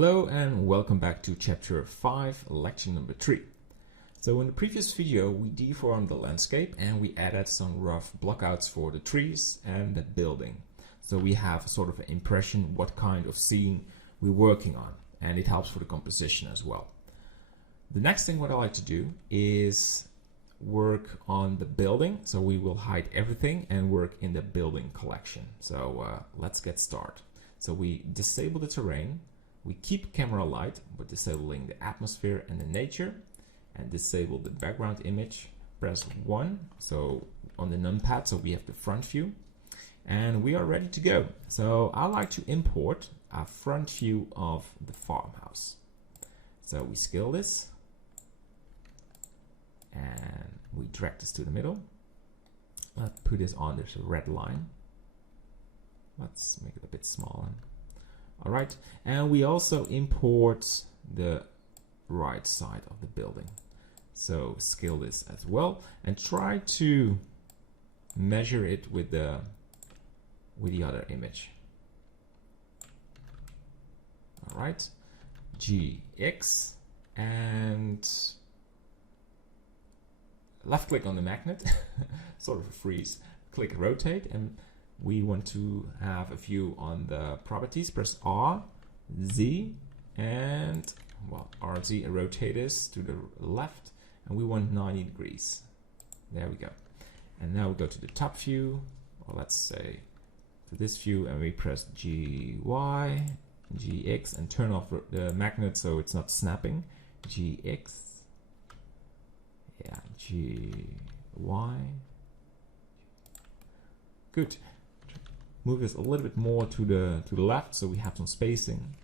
Hello and welcome back to chapter 5, lecture number 3. So in the previous video we deformed the landscape and we added some rough blockouts for the trees and the building. So we have a sort of an impression what kind of scene we're working on, and it helps for the composition as well. The next thing what I like to do is work on the building. So we will hide everything and work in the building collection. So let's get started. So we disable the terrain. We keep camera light, but disabling the atmosphere and the nature, and disable the background image. Press 1, so on the numpad, so we have the front view, and we are ready to go. So I like to import a front view of the farmhouse. So we scale this, and we drag this to the middle. Let's put this on this red line. Let's make it a bit smaller. All right, and we also import the right side of the building. So scale this as well and try to measure it with the other image. All right, GX, and left click on the magnet, sort of a freeze, click rotate, and we want to have a view on the properties. Press R, Z, and well, RZ, rotate this to the left, and we want 90 degrees. There we go. And now we go to the top view, or let's say to this view, and we press GY, GX, and turn off the magnet so it's not snapping. GX, yeah, GY. Good. Move this a little bit more to the left so we have some spacing.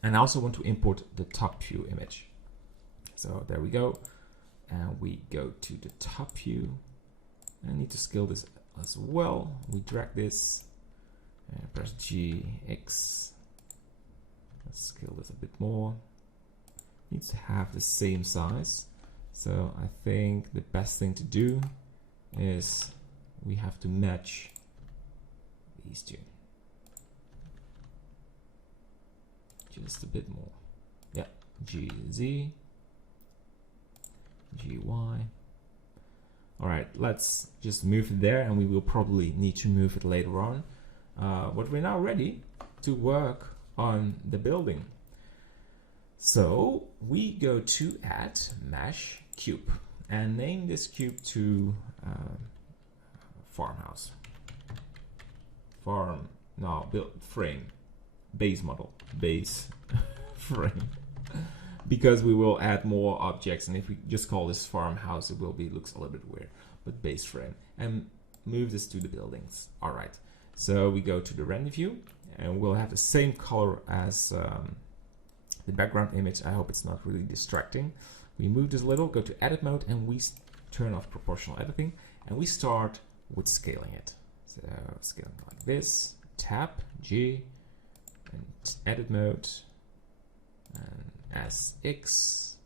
And I also want to import the top view image. So there we go. And we go to the top view. I need to scale this as well. We drag this and press GX. Let's scale this a bit more. Needs to have the same size. So I think the best thing to do is we have to match these two. Just a bit more. Yeah, GZ, GY. All right, let's just move it there, and we will probably need to move it later on. But we're now ready to work on the building. So we go to add mesh cube and name this cube to farmhouse. Build frame, base model, base frame, because we will add more objects, and if we just call this farmhouse, it will be looks a little bit weird. But base frame, and move this to the buildings. All right, so we go to the render view, and we'll have the same color as the background image. I hope it's not really distracting. We move this a little, go to edit mode, and we turn off proportional editing, and we start with scaling it. So scaling like this, tab, G, and edit mode, and SX.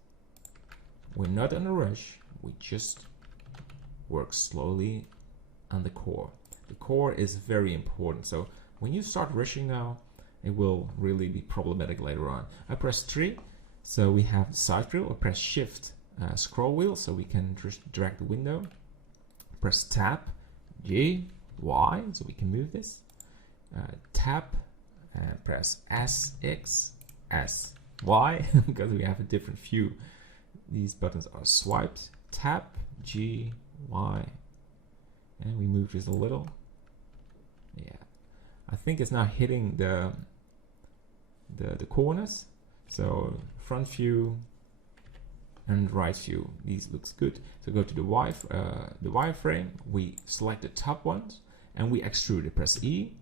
We're not in a rush, we just work slowly on the core. The core is very important, so when you start rushing now, it will really be problematic later on. I press 3, so we have the side wheel, or press Shift, scroll wheel, so we can just drag the window. Press Tab, G, Y, so we can move this. Tab and press SX, S, Y, because we have a different view. These buttons are swiped. Tab, G, Y, and we move this a little. Yeah, I think it's now hitting the corners. So front view and right view, these looks good. So go to the wireframe, we select the top ones, and we extrude it. Press E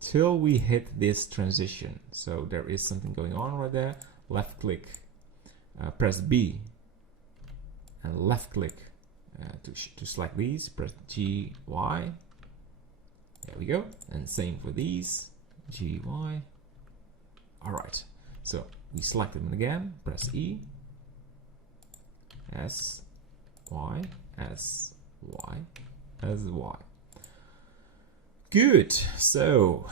till we hit this transition. So there is something going on right there. Left click, press B, and left click to select these. Press G, Y. There we go. And same for these. G, Y. All right. So we select them again. Press E. S, Y, S, Y, S, Y. Good. So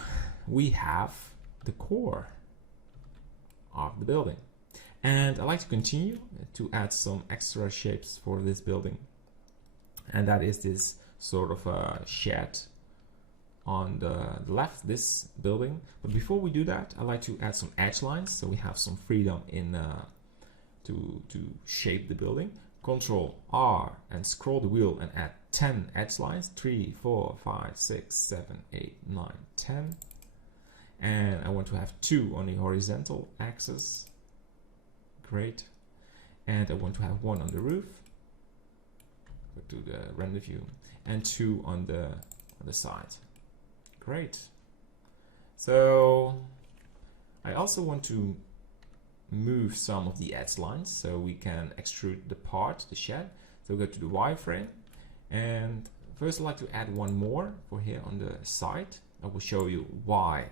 we have the core. of the building. And I like to continue to add some extra shapes for this building. And that is this sort of a shed on the left, this building. But before we do that, I like to add some edge lines so we have some freedom in to shape the building. Control R and scroll the wheel and add 10 edge lines. 3, 4, 5, 6, 7, 8, 9, 10. And I want to have 2 on the horizontal axis. Great. And I want to have 1 on the roof. Go to the render view. And 2 on the side. Great. So I also want to move some of the edge lines so we can extrude the part, the shed. So go to the wireframe, and first I'd like to add 1 more for here on the side. I will show you why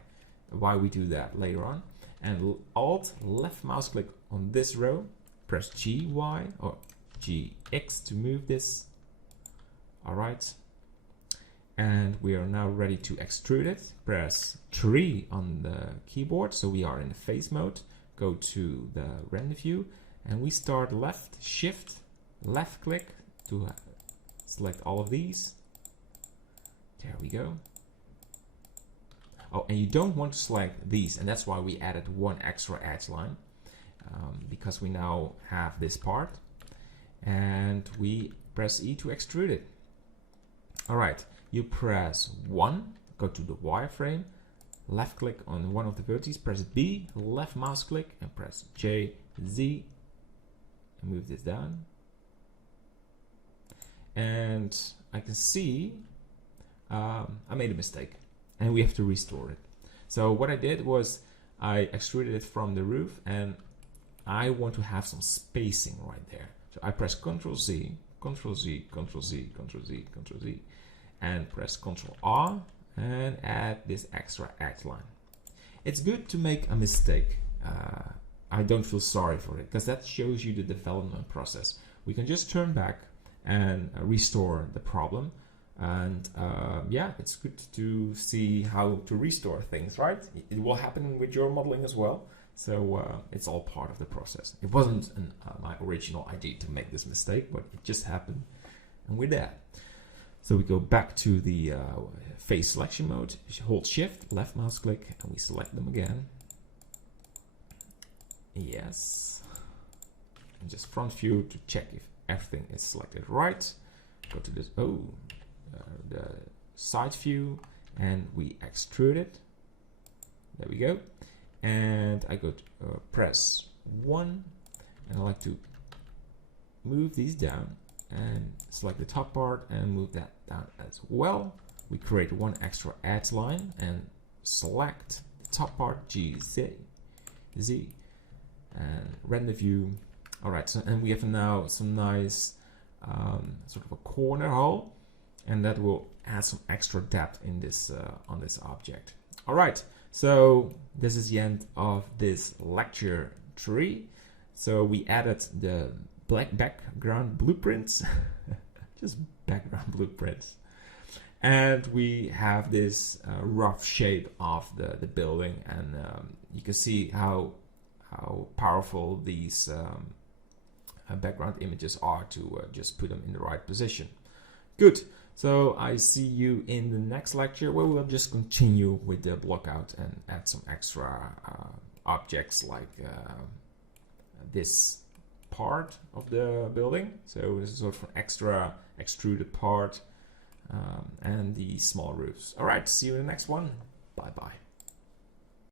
we do that later on. And Alt left mouse click on this row, press GY or GX to move this. All right. And we are now ready to extrude it. Press 3 on the keyboard, so we are in the face mode. Go to the render view, and we start left, shift, left click to select all of these. There we go. Oh, and you don't want to select these, and that's why we added 1 extra edge line, because we now have this part, and we press E to extrude it. All right. You press 1, go to the wireframe, left click on one of the vertices, press B, left mouse click, and press J, Z, and move this down. And I can see I made a mistake, and we have to restore it. So what I did was I extruded it from the roof, and I want to have some spacing right there. So I press Ctrl Z, Ctrl Z, Ctrl Z, Ctrl Z, Ctrl Z, and press Ctrl R and add this extra edge line. It's good to make a mistake. I don't feel sorry for it, because that shows you the development process. We can just turn back and restore the problem. And yeah, it's good to see how to restore things, right? It will happen with your modeling as well. So it's all part of the process. It wasn't my original idea to make this mistake, but it just happened, and we're there. So we go back to the face selection mode, hold shift, left mouse click, and we select them again. Yes. And just front view to check if everything is selected right. Go to this, the side view, and we extrude it. There we go. And I go to press 1, and I like to move these down and select the top part and move that down as well. We create 1 extra edge line and select the top part, Z, and render view. All right, so and we have now some nice sort of a corner hole, and that will add some extra depth in this on this object. All right, so this is the end of this lecture 3. So we added the black background blueprints, just background blueprints, and we have this rough shape of the building, and you can see how powerful these background images are to just put them in the right position. Good. So I see you in the next lecture, where we'll just continue with the block out and add some extra objects like this part of the building. So this is sort of an extra extruded part, and the small roofs. All right, see you in the next one. Bye bye.